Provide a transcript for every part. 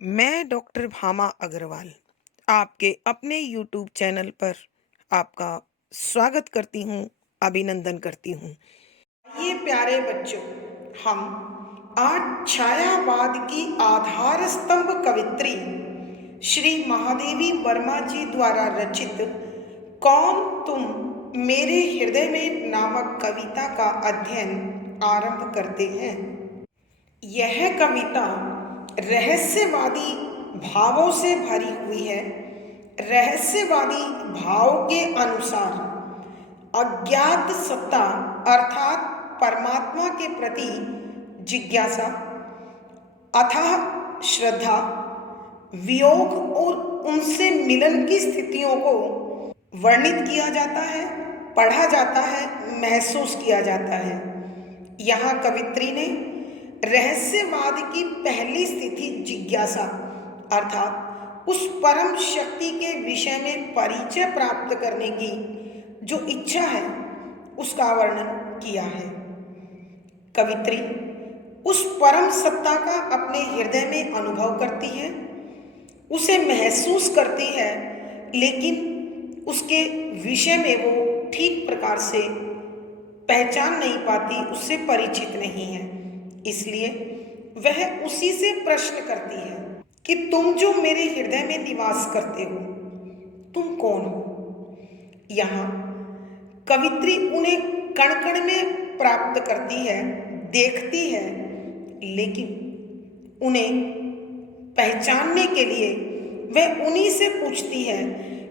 मैं डॉक्टर भामा अग्रवाल आपके अपने यूट्यूब चैनल पर आपका स्वागत करती हूँ, अभिनंदन करती हूँ। ये प्यारे बच्चों, हम आज छायावाद की आधार स्तंभ कवित्री श्री महादेवी वर्मा जी द्वारा रचित कौन तुम मेरे हृदय में नामक कविता का अध्ययन आरंभ करते हैं। यह कविता रहस्यवादी भावों से भरी हुई है। रहस्यवादी भाव के अनुसार अज्ञात सत्ता अर्थात परमात्मा के प्रति जिज्ञासा, अथाह श्रद्धा, वियोग और उनसे मिलन की स्थितियों को वर्णित किया जाता है, पढ़ा जाता है, महसूस किया जाता है। यहाँ कवित्री ने रहस्यवाद की पहली स्थिति जिज्ञासा अर्थात उस परम शक्ति के विषय में परिचय प्राप्त करने की जो इच्छा है उसका वर्णन किया है। कवित्री उस परम सत्ता का अपने हृदय में अनुभव करती है, उसे महसूस करती है, लेकिन उसके विषय में वो ठीक प्रकार से पहचान नहीं पाती, उससे परिचित नहीं है। इसलिए वह उसी से प्रश्न करती है कि तुम जो मेरे हृदय में निवास करते हो, तुम कौन हो। यहाँ कवित्री उन्हें कण कण में प्राप्त करती है, देखती है, लेकिन उन्हें पहचानने के लिए वह उन्हीं से पूछती है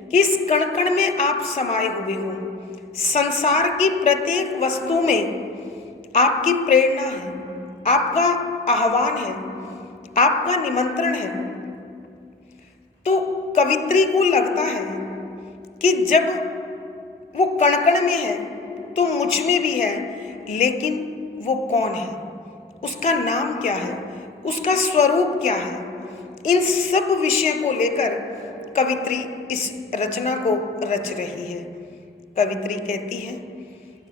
कि इस कण कण में आप समाये हुए हो। संसार की प्रत्येक वस्तु में आपकी प्रेरणा है, आपका आह्वान है, आपका निमंत्रण है। तो कवित्री को लगता है कि जब वो कण कण में है तो मुझ में भी है, लेकिन वो कौन है, उसका नाम क्या है, उसका स्वरूप क्या है। इन सब विषयों को लेकर कवित्री इस रचना को रच रही है। कवित्री कहती है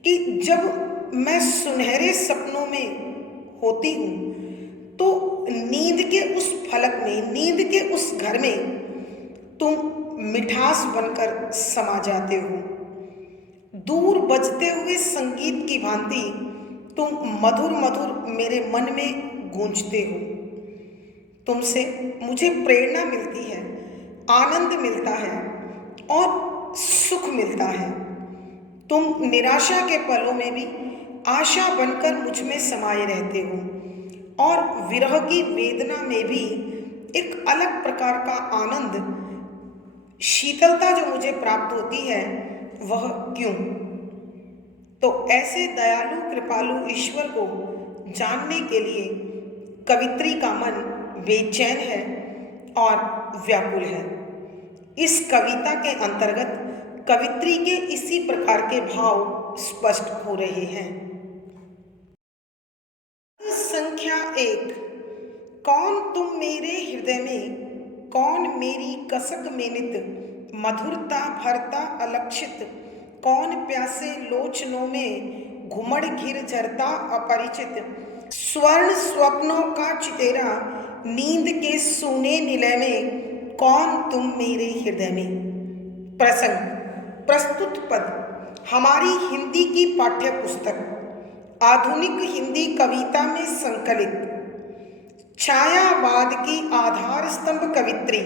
कि जब मैं सुनहरे सपनों में होती हूँ तो नींद के उस फलक में, नींद के उस घर में तुम मिठास बनकर समा जाते हो। दूर बजते हुए संगीत की भांति तुम मधुर मधुर मेरे मन में गूंजते हो। तुमसे मुझे प्रेरणा मिलती है, आनंद मिलता है और सुख मिलता है। तुम निराशा के पलों में भी आशा बनकर मुझ में समाये रहते हो और विरह की वेदना में भी एक अलग प्रकार का आनंद, शीतलता जो मुझे प्राप्त होती है, वह क्यों। तो ऐसे दयालु कृपालु ईश्वर को जानने के लिए कवित्री का मन बेचैन है और व्याकुल है। इस कविता के अंतर्गत कवित्री के इसी प्रकार के भाव स्पष्ट हो रहे हैं। संख्या 1, कौन तुम मेरे हृदय में, कौन मेरी कसक में नित मधुरता भरता अलक्षित, कौन प्यासे लोचनों में घुमड़ घिर झरता अपरिचित, स्वर्ण स्वप्नों का चितेरा नींद के सूने निलय में, कौन तुम मेरे हृदय में। प्रसंग प्रस्तुत पद हमारी हिंदी की पाठ्य पुस्तक आधुनिक हिंदी कविता में संकलित छायावाद की आधार स्तंभ कवित्री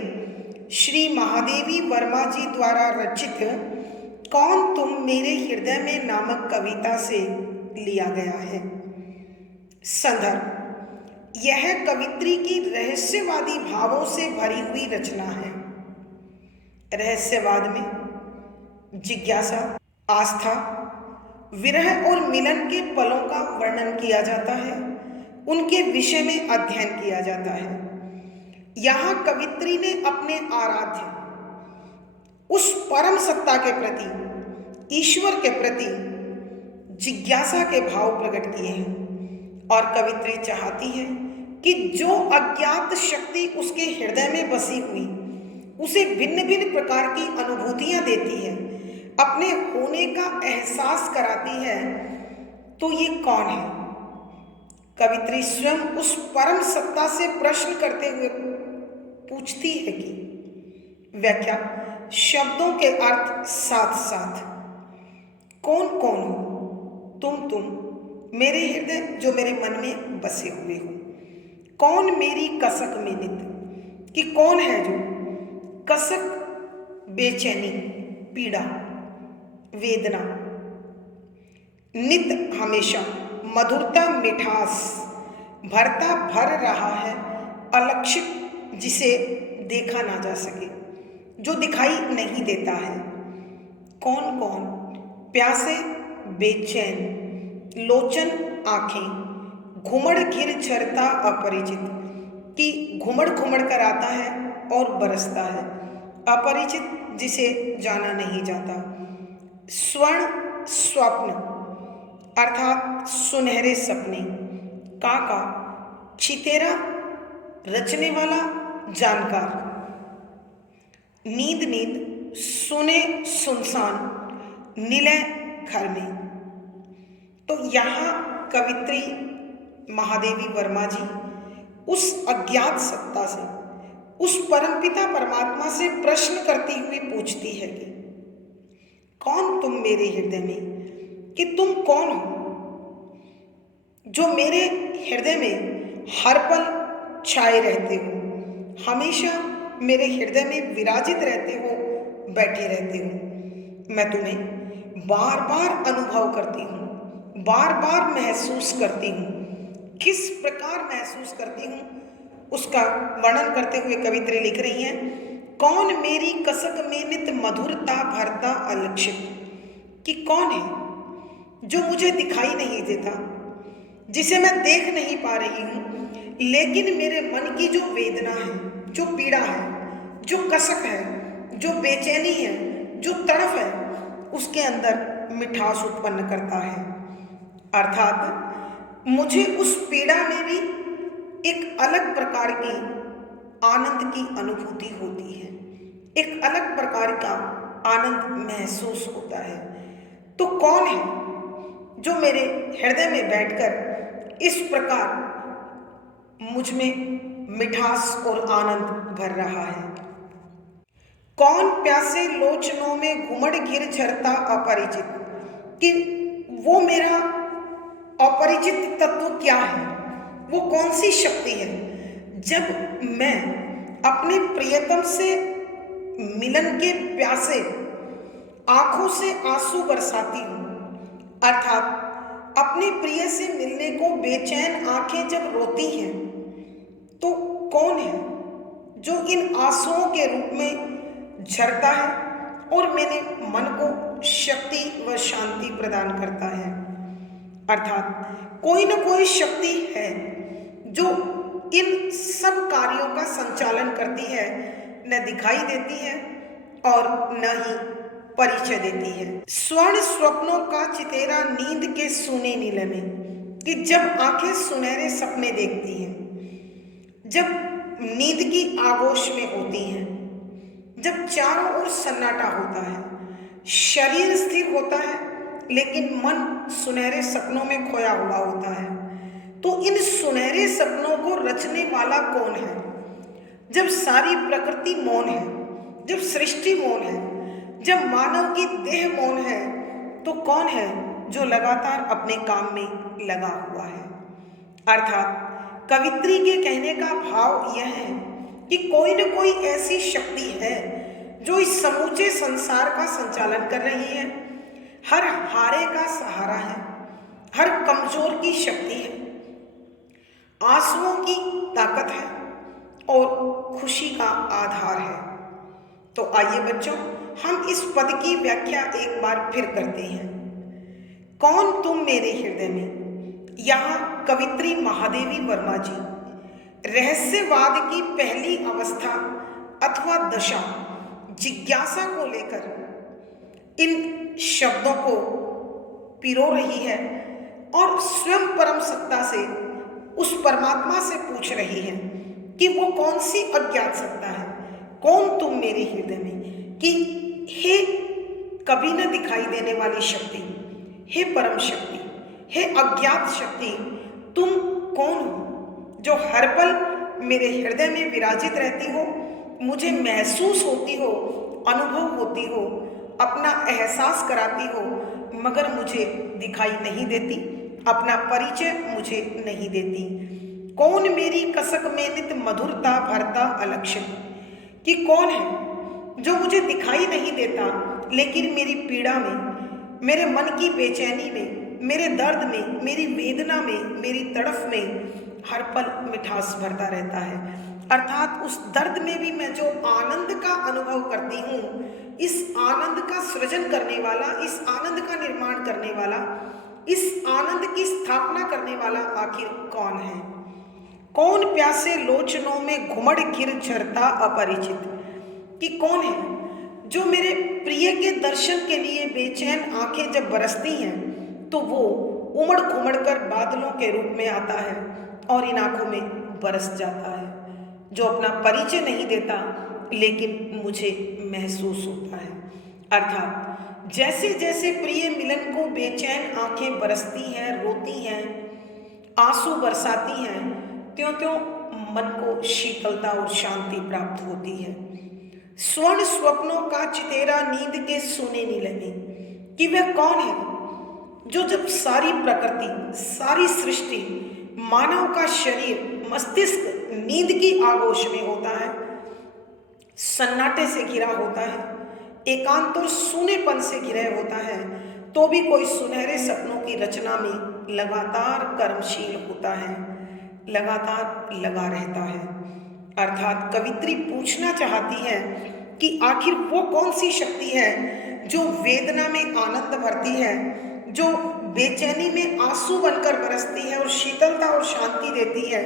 श्री महादेवी वर्मा जी द्वारा रचित कौन तुम मेरे हृदय में नामक कविता से लिया गया है। संदर्भ, यह कवित्री की रहस्यवादी भावों से भरी हुई रचना है। रहस्यवाद में जिज्ञासा, आस्था, विरह और मिलन के पलों का वर्णन किया जाता है, उनके विषय में अध्ययन किया जाता है। यहाँ कवित्री ने अपने आराध्य उस परम सत्ता के प्रति, ईश्वर के प्रति जिज्ञासा के भाव प्रकट किए हैं और कवित्री चाहती है कि जो अज्ञात शक्ति उसके हृदय में बसी हुई उसे भिन्न भिन्न प्रकार की अनुभूतियां देती है, अपने होने का एहसास कराती है, तो ये कौन है। कवित्री स्वयं उस परम सत्ता से प्रश्न करते हुए पूछती है कि व्याख्या शब्दों के अर्थ साथ साथ कौन कौन हो तुम मेरे हृदय जो मेरे मन में बसे हुए हो। कौन मेरी कसक में नित कि कौन है जो कसक बेचैनी पीड़ा वेदना नित हमेशा मधुरता मिठास भरता भर रहा है अलक्षित जिसे देखा ना जा सके जो दिखाई नहीं देता है। कौन कौन प्यासे बेचैन लोचन आंखें घुमड़ घिर झरता अपरिचित कि घुमड़ घुमड़ कर आता है और बरसता है अपरिचित जिसे जाना नहीं जाता। स्वर्ण स्वप्न अर्थात सुनहरे सपने का छितेरा रचने वाला जानकार नींद नींद सुने सुनसान निलय घर में। तो यहाँ कवित्री महादेवी वर्मा जी उस अज्ञात सत्ता से उस परमपिता परमात्मा से प्रश्न करती हुई पूछती है कि कौन तुम मेरे हृदय में कि तुम कौन हो जो मेरे हृदय में हर पल छाए रहते हो हमेशा मेरे हृदय में विराजित रहते हो बैठे रहते हो। मैं तुम्हें बार बार अनुभव करती हूँ बार बार महसूस करती हूँ। किस प्रकार महसूस करती हूँ उसका वर्णन करते हुए कवित्री लिख रही हैं। कौन मेरी कसक में नित मधुरता भरता अलक्षित कि कौन है जो मुझे दिखाई नहीं देता जिसे मैं देख नहीं पा रही हूँ लेकिन मेरे मन की जो वेदना है जो पीड़ा है जो कसक है जो बेचैनी है जो तड़फ है उसके अंदर मिठास उत्पन्न करता है। अर्थात मुझे उस पीड़ा में भी एक अलग प्रकार की आनंद की अनुभूति होती है एक अलग प्रकार का आनंद महसूस होता है। तो कौन है जो मेरे हृदय में बैठकर इस प्रकार मुझ में मिठास और आनंद भर रहा है। कौन प्यासे लोचनों में घुमड़ घिर झरता अपरिचित कि वो मेरा अपरिचित तत्व क्या है वो कौन सी शक्ति है जब मैं अपने प्रियतम से मिलन के प्यासे आंखों से आंसू बरसाती हूँ। अर्थात अपने प्रिय से मिलने को बेचैन आंखें जब रोती हैं तो कौन है जो इन आंसुओं के रूप में झरता है और मेरे मन को शक्ति व शांति प्रदान करता है। अर्थात कोई न कोई शक्ति है जो इन सब कार्यों का संचालन करती है न दिखाई देती है और न ही परिचय देती है। स्वर्ण स्वप्नों का चितेरा नींद के सूने नीले में कि जब आंखें सुनहरे सपने देखती हैं जब नींद की आगोश में होती हैं जब चारों ओर सन्नाटा होता है शरीर स्थिर होता है लेकिन मन सुनहरे सपनों में खोया हुआ होता है। तो इन सुनहरे सपनों को रचने वाला कौन है जब सारी प्रकृति मौन है जब सृष्टि मौन है जब मानव की देह मौन है तो कौन है जो लगातार अपने काम में लगा हुआ है। अर्थात कवित्री के कहने का भाव यह है कि कोई न कोई ऐसी शक्ति है जो इस समूचे संसार का संचालन कर रही है हर हारे का सहारा है हर कमजोर की शक्ति है आंसुओं की ताकत है और खुशी का आधार है। तो आइए बच्चों हम इस पद की व्याख्या एक बार फिर करते हैं। कौन तुम मेरे हृदय में यहाँ कवित्री महादेवी वर्मा जी रहस्यवाद की पहली अवस्था अथवा दशा जिज्ञासा को लेकर इन शब्दों को पिरो रही है और स्वयं परम सत्ता से उस परमात्मा से पूछ रही है कि वो कौन सी अज्ञात सत्ता है कौन तुम मेरे हृदय में कि हे कभी न दिखाई देने वाली शक्ति हे परम शक्ति हे अज्ञात शक्ति तुम कौन हो जो हर पल मेरे हृदय में विराजित रहती हो, मुझे महसूस होती हो, अनुभव होती हो, अपना एहसास कराती हो, मगर मुझे दिखाई नहीं देती, अपना परिचय मुझे नहीं देती। कौन मेरी कसक में नित मधुरता भरता अलक्षित, कि कौन है जो मुझे दिखाई नहीं देता, लेकिन मेरी पीड़ा में, मेरे मन की बेचैनी में, मेरे दर्द में, मेरी वेदना में, मेरी तड़फ में हर पल मिठास भरता रहता है। अर्थात उस दर्द में भी मैं जो आनंद का अनुभव करती हूँ, इस आनंद का सृजन करने वाला, इस आनंद का निर्माण करने वाला, इस आनंद की स्थापना करने वाला आखिर कौन है? कौन प्यासे लोचनों में घुमड़ गिर झरता अपरिचित, कि कौन है जो मेरे प्रिय के दर्शन के लिए बेचैन आंखें जब बरसती हैं तो वो उमड़ घुमड़ कर बादलों के रूप में आता है और इन आंखों में बरस जाता है, जो अपना परिचय नहीं देता लेकिन मुझे महसूस होता है। अर्थात जैसे जैसे प्रिय मिलन को बेचैन आंखें बरसती हैं, रोती हैं, आंसू बरसाती हैं, त्यों त्यों मन को शीतलता और शांति प्राप्त होती है। स्वर्ण स्वप्नों का चितेरा नींद के सोने नीले में, कि वह कौन है जो जब सारी प्रकृति, सारी सृष्टि, मानव का शरीर, मस्तिष्क नींद की आगोश में होता है, सन्नाटे से घिरा होता है, एकांत और सूनेपन से घिरा होता है, तो भी कोई सुनहरे सपनों की रचना में लगातार कर्मशील होता है, लगातार लगा रहता है। अर्थात कवित्री पूछना चाहती है कि आखिर वो कौन सी शक्ति है जो वेदना में आनंद भरती है, जो बेचैनी में आंसू बनकर बरसती है और शीतलता और शांति देती है,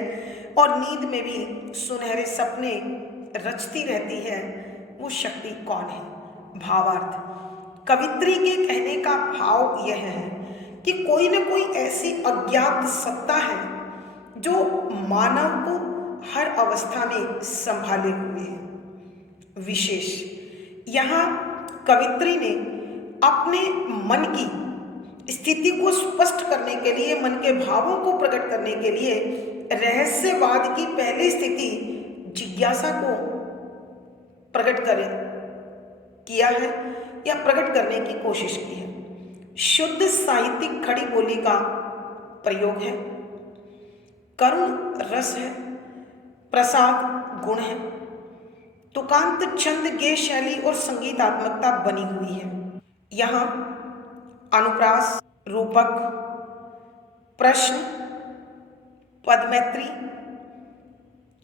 और नींद में भी सुनहरे सपने रचती रहती है। वो शक्ति कौन है? भावार्थ, कवित्री के कहने का भाव यह है कि कोई न कोई ऐसी अज्ञात सत्ता है जो मानव को हर अवस्था में संभाले हुए है। विशेष यहाँ कवित्री ने अपने मन की स्थिति को स्पष्ट करने के लिए, मन के भावों को प्रकट करने के लिए रहस्यवाद की पहली स्थिति जिज्ञासा को प्रकट किया है या प्रकट करने की कोशिश की है। शुद्ध साहित्यिक खड़ी बोली का प्रयोग है, करुण रस है, प्रसाद गुण है, तुकांत छंद गे शैली और संगीतात्मकता बनी हुई है। यहाँ अनुप्रास, रूपक, प्रश्न, पदमैत्री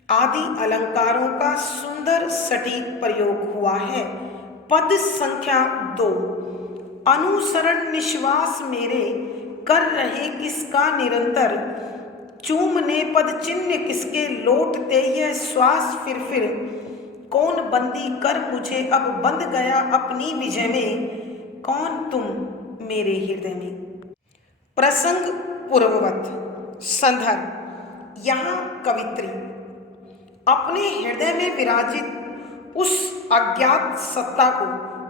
आदि अलंकारों का सुंदर सटीक प्रयोग हुआ है। पद संख्या 2, अनुसरण निश्वास मेरे कर रहे किसका निरंतर, चूमने पद चिन्ह किसके लौटते यह श्वास फिर कौन बंदी कर मुझे अब बंध गया अपनी विजय में, कौन तुम मेरे हृदय में। प्रसंग पूर्ववत संदर्भ, यहाँ कवित्री अपने हृदय में विराजित उस अज्ञात सत्ता को,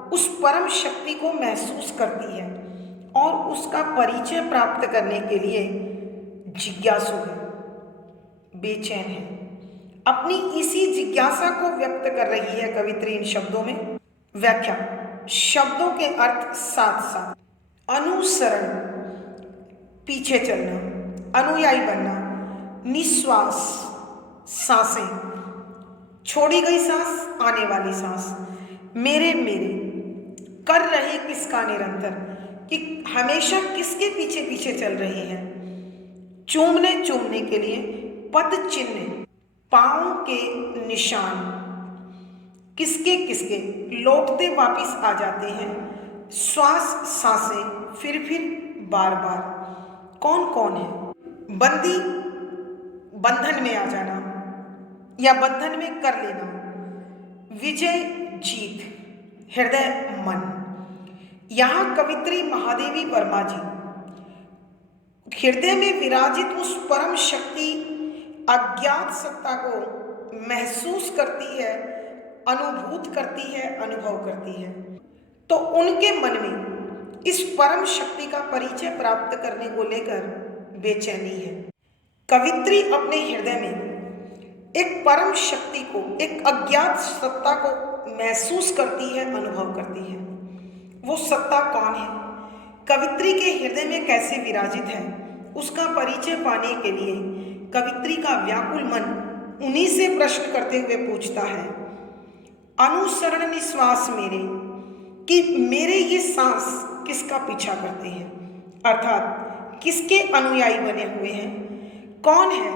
उस परम शक्ति को महसूस करती है और उसका परिचय प्राप्त करने के लिए जिज्ञासु है, बेचैन है। अपनी इसी जिज्ञासा को व्यक्त कर रही है कवित्री इन शब्दों में। व्याख्या, शब्दों के अर्थ साथ साथ। अनुसरण पीछे चलना, अनुयायी बनना, निश्वास सांसें, छोड़ी गई सांस, आने वाली सांस, मेरे कर रहे किसका निरंतर, कि हमेशा किसके पीछे पीछे चल रहे हैं। चूमने के लिए पद चिन्ह, पांव के निशान, किसके लौटते वापिस आ जाते हैं। श्वास सांसें, फिर बार बार, कौन है। बंदी, बंधन में आ जाना या बंधन में कर लेना। विजय, जीत, हृदय, मन। यहाँ कवित्री महादेवी वर्मा जी हृदय में विराजित उस परम शक्ति अज्ञात सत्ता को महसूस करती है, अनुभूत करती है, अनुभव करती है। तो उनके मन में इस परम शक्ति का परिचय प्राप्त करने को लेकर बेचैनी है। कवित्री अपने हृदय में एक परम शक्ति को, एक अज्ञात सत्ता को महसूस करती है, अनुभव करती है। वो सत्ता कौन है, कवित्री के हृदय में कैसे विराजित है, उसका परिचय पाने के लिए कवित्री का व्याकुल मन उन्हीं से प्रश्न करते हुए पूछता है, अनुसरण निश्वास मेरे, कि मेरे ये सांस किसका पीछा करते हैं, अर्थात किसके अनुयायी बने हुए हैं। कौन है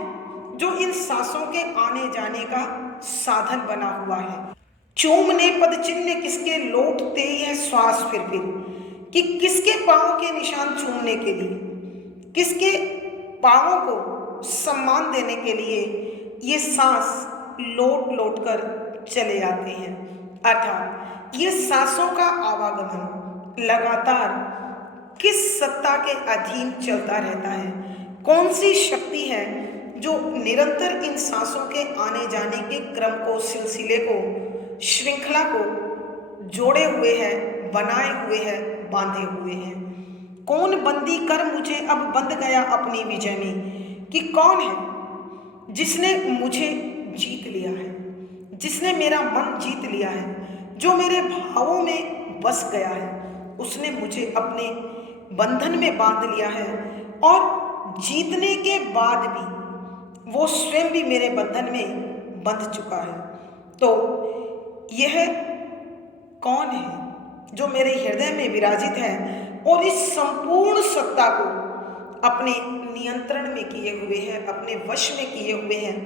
जो इन सांसों के आने जाने का साधन बना हुआ है। चूमने पद चिन्ह किसके लौटते हैं श्वास फिर, कि किसके पांवों के निशान चूमने के लिए, किसके पांवों को सम्मान देने के लिए ये सांस लौट लौट कर चले आते हैं। अर्थात ये सांसों का आवागमन लगातार किस सत्ता के अधीन चलता रहता है, कौन सी शक्ति है जो निरंतर इन सांसों के आने जाने के क्रम को, सिलसिले को, श्रृंखला को जोड़े हुए है, बनाए हुए है, बांधे हुए हैं। कौन बंदी कर मुझे अब बंध गया अपनी विजय में, कि कौन है जिसने मुझे जीत लिया है, जिसने मेरा मन जीत लिया है, जो मेरे भावों में बस गया है, उसने मुझे अपने बंधन में बांध लिया है और जीतने के बाद भी वो स्वयं भी मेरे बंधन में बंध चुका है। तो यह कौन है जो मेरे हृदय में विराजित है और इस संपूर्ण सत्ता को अपने नियंत्रण में किए हुए हैं, अपने वश में किए हुए हैं,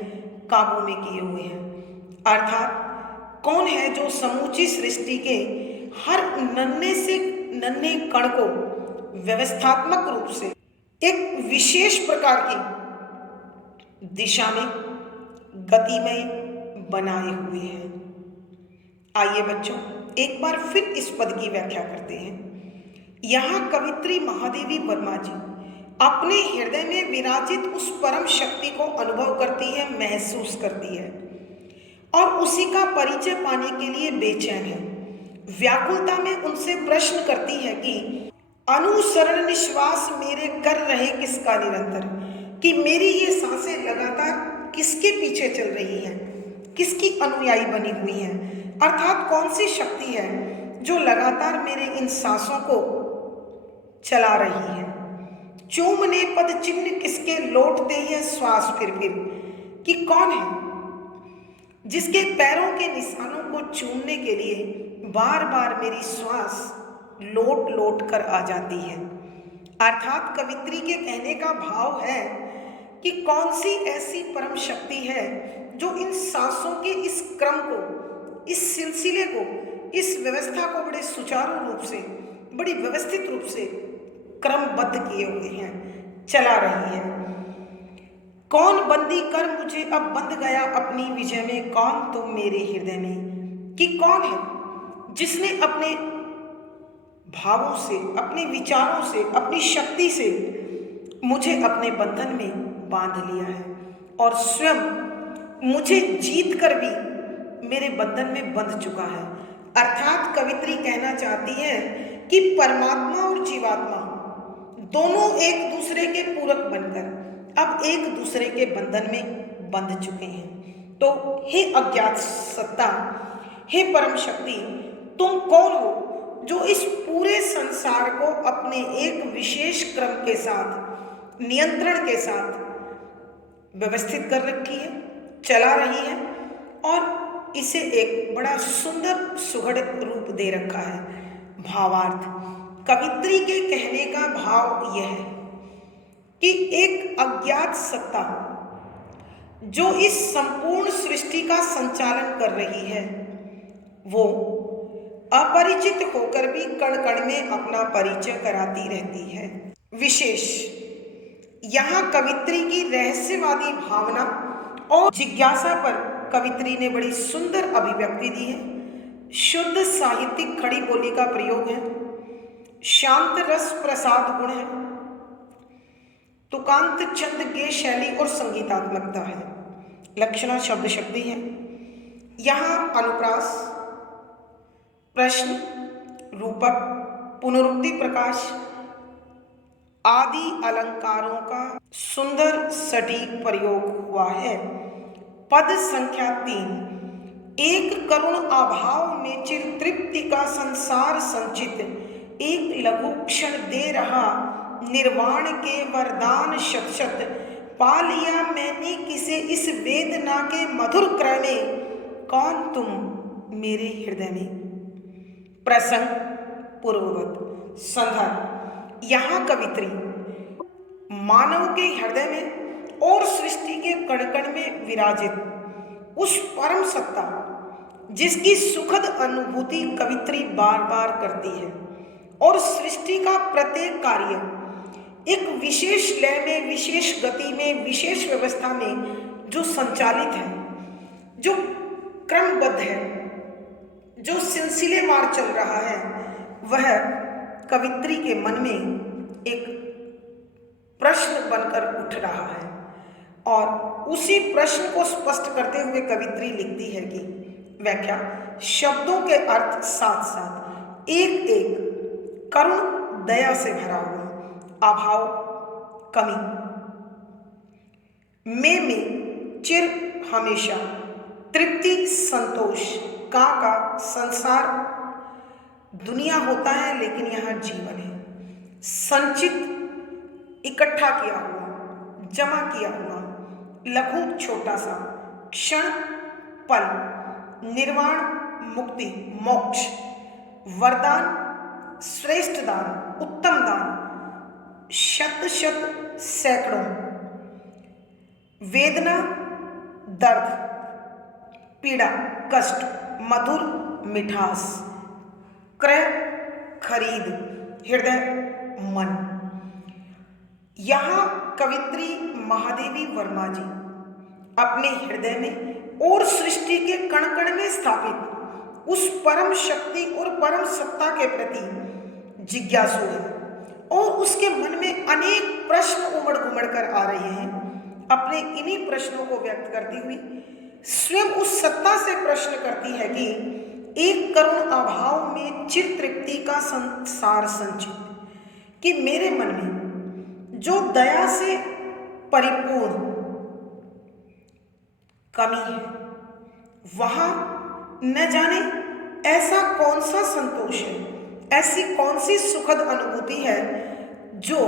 काबू में किए हुए हैं। अर्थात कौन है जो समूची सृष्टि के हर नन्हे से नन्हे कण को व्यवस्थात्मक रूप से एक विशेष प्रकार की दिशा में, गति में बनाए हुए हैं। आइए बच्चों, एक बार फिर इस पद की व्याख्या करते हैं। यहाँ कवित्री महादेवी वर्मा जी अपने हृदय में विराजित उस परम शक्ति को अनुभव करती है, महसूस करती है और उसी का परिचय पाने के लिए बेचैन है। व्याकुलता में उनसे प्रश्न करती है कि अनुसरण निश्वास मेरे कर रहे किसका निरंतर, कि मेरी ये सांसें लगातार किसके पीछे चल रही हैं, किसकी अनुयायी बनी हुई हैं। अर्थात कौन सी शक्ति है जो लगातार मेरे इन सांसों को चला रही है। चूमने पद चिन्ह किसके लौटते हैं श्वास फिर, कि कौन है जिसके पैरों के निशानों को चूमने के लिए बार बार मेरी श्वास लौट लौट कर आ जाती है। अर्थात कवित्री के कहने का भाव है कि कौन सी ऐसी परम शक्ति है जो इन सांसों के इस क्रम को, इस सिलसिले को, इस व्यवस्था को बड़े सुचारू रूप से, बड़ी व्यवस्थित रूप से क्रमबद्ध किए हुए हैं, चला रही है। कौन बंदी कर मुझे अब बंध गया अपनी विजय में, कौन तुम मेरे हृदय में, कि कौन है जिसने अपने भावों से, अपने विचारों से, अपनी शक्ति से मुझे अपने बंधन में बांध लिया है और स्वयं मुझे जीत कर भी मेरे बंधन में बंध चुका है। अर्थात कवित्री कहना चाहती है कि परमात्मा और जीवात्मा दोनों एक दूसरे के पूरक बनकर अब एक दूसरे के बंधन में बंध चुके हैं। तो हे अज्ञात सत्ता, हे परम शक्ति, तुम कौन हो जो इस पूरे संसार को अपने एक विशेष क्रम के साथ, नियंत्रण के साथ व्यवस्थित कर रखी है, चला रही है और इसे एक बड़ा सुंदर सुघड़ रूप दे रखा है। भावार्थ, कवित्री के कहने का भाव यह है कि एक अज्ञात सत्ता जो इस संपूर्ण सृष्टि का संचालन कर रही है, वो अपरिचित होकर भी कण कण में अपना परिचय कराती रहती है। विशेष यहाँ कवित्री की रहस्यवादी भावना और जिज्ञासा पर कवित्री ने बड़ी सुंदर अभिव्यक्ति दी है। शुद्ध साहित्यिक खड़ी बोली का प्रयोग है, शांत रस प्रसाद गुण है, तुकांत छंद गे शैली और संगीतात्मकता है, लक्षणा शब्द शक्ति है। यहाँ अनुप्रास, प्रश्न, रूपक, पुनरुक्ति प्रकाश आदि अलंकारों का सुंदर सटीक प्रयोग हुआ है। पद संख्या 3। एक करुण अभाव में चिर तृप्ति का संसार संचित, एक लघु क्षण दे रहा निर्वाण के वरदान शत शत, पा लिया मैंने किसे इस वेदना के मधुर क्रय में, कौन तुम मेरे हृदय में। प्रसंग पूर्ववत। संदर्भ, यहाँ कवित्री मानव के हृदय में और सृष्टि के कण कण में विराजित उस परम सत्ता जिसकी सुखद अनुभूति कवित्री बार बार करती है, और सृष्टि का प्रत्येक कार्य एक विशेष लय में, विशेष गति में, विशेष व्यवस्था में जो संचालित है, जो क्रमबद्ध है, जो सिलसिलेवार चल रहा है, वह कवित्री के मन में एक प्रश्न बनकर उठ रहा है। और उसी प्रश्न को स्पष्ट करते हुए कवित्री लिखती है कि व्याख्या, शब्दों के अर्थ साथ साथ एक एक करुण दया से भरा हुआ, अभाव, कमी, में चिर हमेशा, तृप्ति, संतोष, का संसार दुनिया होता है लेकिन यहाँ जीवन है, संचित इकट्ठा किया हुआ, जमा किया हुआ, लघु छोटा सा, क्षण पल, निर्वाण, मुक्ति, मोक्ष, वरदान, श्रेष्ठ दान, उत्तम दान, शत शत सैकड़ों, वेदना, दर्द, पीड़ा, कष्ट, मधुर, मिठास, क्रय, खरीद, हृदय, मन। यहाँ कवित्री महादेवी वर्मा जी अपने हृदय में और सृष्टि के कण कण में स्थापित उस परम शक्ति और परम सत्ता के प्रति जिज्ञासु है, और उसके मन में अनेक प्रश्न उमड़ घुमड़ कर आ रहे हैं। अपने इन्हीं प्रश्नों को व्यक्त करती हुई स्वयं उस सत्ता से प्रश्न करती है कि एक करुण अभाव में चिर तृप्ति का संसार संचित, कि मेरे मन में जो दया से परिपूर्ण कमी है, वहां न जाने ऐसा कौन सा संतोष है, ऐसी कौन सी सुखद अनुभूति है जो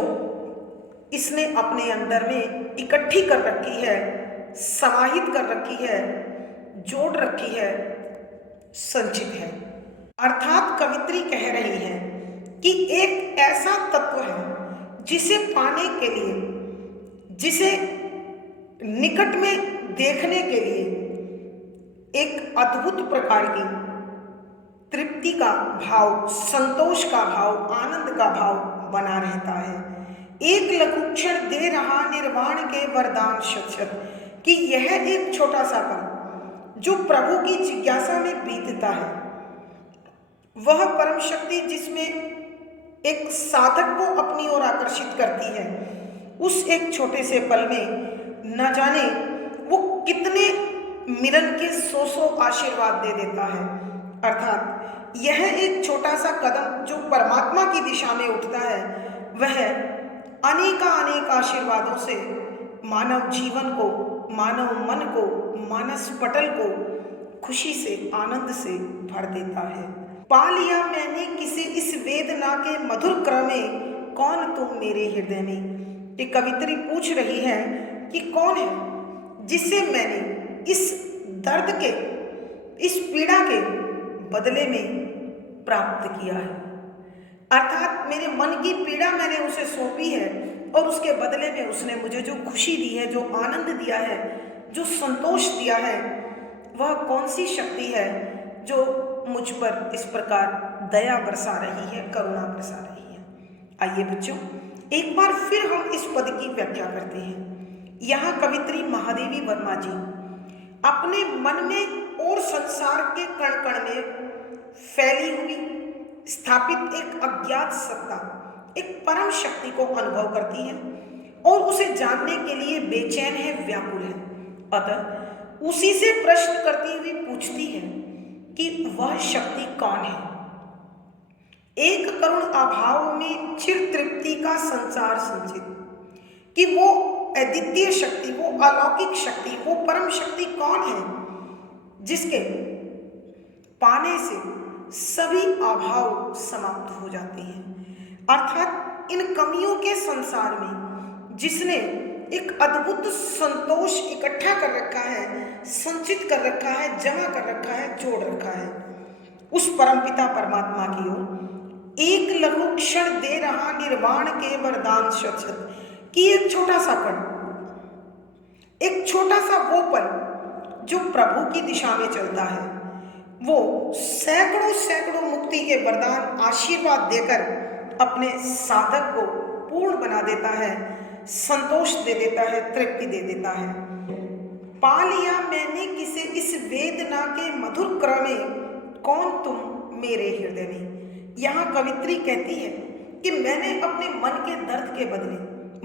इसने अपने अंदर में इकट्ठी कर रखी है, समाहित कर रखी है, जोड़ रखी है, संचित है। अर्थात कवित्री कह रही है कि एक ऐसा तत्व है जिसे पाने के लिए, जिसे निकट में देखने के लिए एक अद्भुत प्रकार की तृप्ति का भाव, संतोष का भाव, आनंद का भाव बना रहता है। एक लघु क्षण दे रहा निर्वाण के वरदान शत शत, कि यह एक छोटा सा पल जो प्रभु की जिज्ञासा में बीतता है, वह परम शक्ति जिसमें एक साधक को अपनी ओर आकर्षित करती है, उस एक छोटे से पल में न जाने वो कितने मिलन के सौ आशीर्वाद दे देता है। अर्थात यह एक छोटा सा कदम जो परमात्मा की दिशा में उठता है, वह अनेक आशीर्वादों से मानव जीवन को, मानव मन को, मानस पटल को खुशी से, आनंद से भर देता है। पा लिया मैंने किसे इस वेदना के मधुर क्रम में, कौन तुम मेरे हृदय में। ये कवित्री पूछ रही है कि कौन है जिसे मैंने इस दर्द के, इस पीड़ा के बदले में प्राप्त किया है। अर्थात मेरे मन की पीड़ा मैंने उसे सौंपी है, और उसके बदले में उसने मुझे जो खुशी दी है, जो आनंद दिया है, जो संतोष दिया है, वह कौन सी शक्ति है जो मुझ पर इस प्रकार दया बरसा रही है, करुणा बरसा रही है। आइए बच्चों, एक बार फिर हम इस पद की व्याख्या करते हैं। यहाँ कवित्री महादेवी वर्मा जी अपने मन में और संसार के कण कण में फैली हुई, स्थापित एक अज्ञात सत्ता, एक परम शक्ति को अनुभव करती हैं और उसे जानने के लिए बेचैन है, व्याकुल है। अतः उसी से प्रश्न करती हुई पूछती है कि वह शक्ति कौन है। एक करुण अभाव में चिर तृप्ति का संसार संचित, कि वो अद्वितीय शक्ति, वो अलौकिक शक्ति, वो परम शक्ति कौन है जिसके पाने से सभी अभाव समाप्त हो जाते हैं। अर्थात इन कमियों के संसार में जिसने एक अद्भुत संतोष इकट्ठा कर रखा है, संचित कर रखा है, जमा कर रखा है, जोड़ रखा है, उस परमपिता परमात्मा की ओर एक लघु क्षण दे रहा निर्वाण के वरदान शक्षत कि एक छोटा सा कण, एक छोटा सा वो पल जो प्रभु की दिशा में चलता है, वो सैकड़ों सैकड़ों मुक्ति के वरदान आशीर्वाद देकर अपने साधक को पूर्ण बना देता है, संतोष दे देता है, तृप्ति दे देता है। पा लिया मैंने किसे इस वेदना के मधुर क्रम में, कौन तुम मेरे हृदय में। यहाँ कवित्री कहती है कि मैंने अपने मन के दर्द के बदले,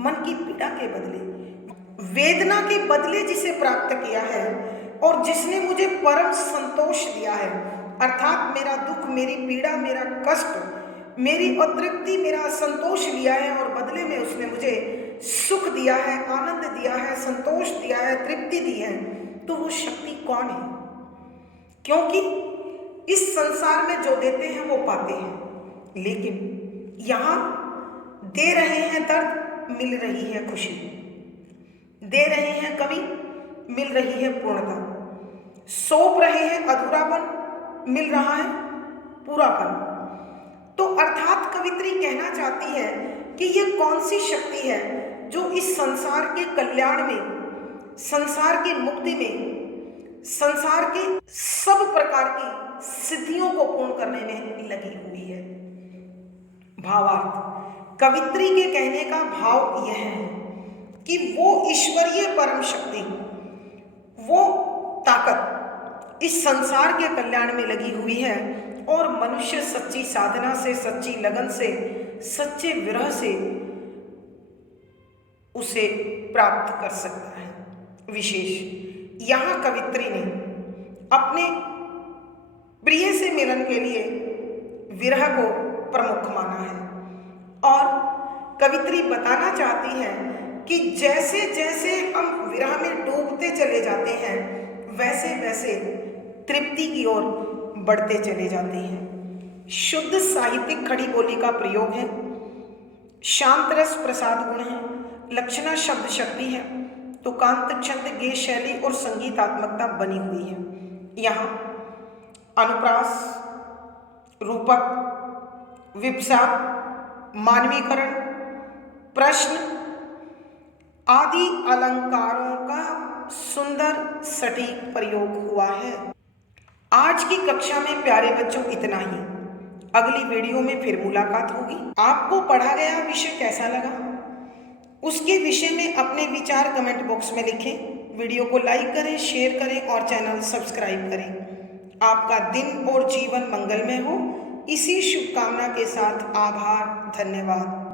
मन की पीड़ा के बदले, वेदना के बदले जिसे प्राप्त किया है और जिसने मुझे परम संतोष दिया है, अर्थात मेरा दुख, मेरी पीड़ा, मेरा कष्ट, मेरी अतृप्ति, मेरा संतोष लिया है और बदले में उसने मुझे सुख दिया है, आनंद दिया है, संतोष दिया है, तृप्ति दी है, तो वो शक्ति कौन है? क्योंकि इस संसार में जो देते हैं वो पाते हैं, लेकिन यहाँ दे रहे हैं दर्द, मिल रही है खुशी, दे रहे हैं कमी, मिल रही है पूर्णता, सौंप रहे हैं अधूरापन, मिल रहा है पूरापन। तो अर्थात कवित्री कहना चाहती है कि ये कौन सी शक्ति है जो इस संसार के कल्याण में, संसार की मुक्ति में, संसार के सब प्रकार की सिद्धियों को पूर्ण करने में लगी हुई है। भावार्थ, कवित्री के कहने का भाव यह है कि वो ईश्वरीय परम शक्ति, वो ताकत इस संसार के कल्याण में लगी हुई है और मनुष्य सच्ची साधना से, सच्ची लगन से, सच्चे विरह से उसे प्राप्त कर सकता है। विशेष यहाँ कवित्री ने अपने प्रिय से मिलन के लिए विरह को प्रमुख माना है और कवित्री बताना चाहती है कि जैसे जैसे हम विरह में डूबते चले जाते हैं, वैसे वैसे तृप्ति की ओर बढ़ते चले जाते हैं। शुद्ध साहित्यिक खड़ी बोली का प्रयोग है, शांत रस प्रसाद गुण है, लक्षणा शब्द शक्ति है, तुकांत छंद गेय शैली और संगीतात्मकता बनी हुई है। यहाँ अनुप्रास, रूपक, विप्सा, मानवीकरण, प्रश्न आदि अलंकारों का सुंदर सटीक प्रयोग हुआ है। आज की कक्षा में प्यारे बच्चों इतना ही। अगली वीडियो में फिर मुलाकात होगी। आपको पढ़ा गया विषय कैसा लगा, उसके विषय में अपने विचार कमेंट बॉक्स में लिखें। वीडियो को लाइक करें, शेयर करें और चैनल सब्सक्राइब करें। आपका दिन और जीवन मंगलमय हो, इसी शुभकामना के साथ आभार, धन्यवाद।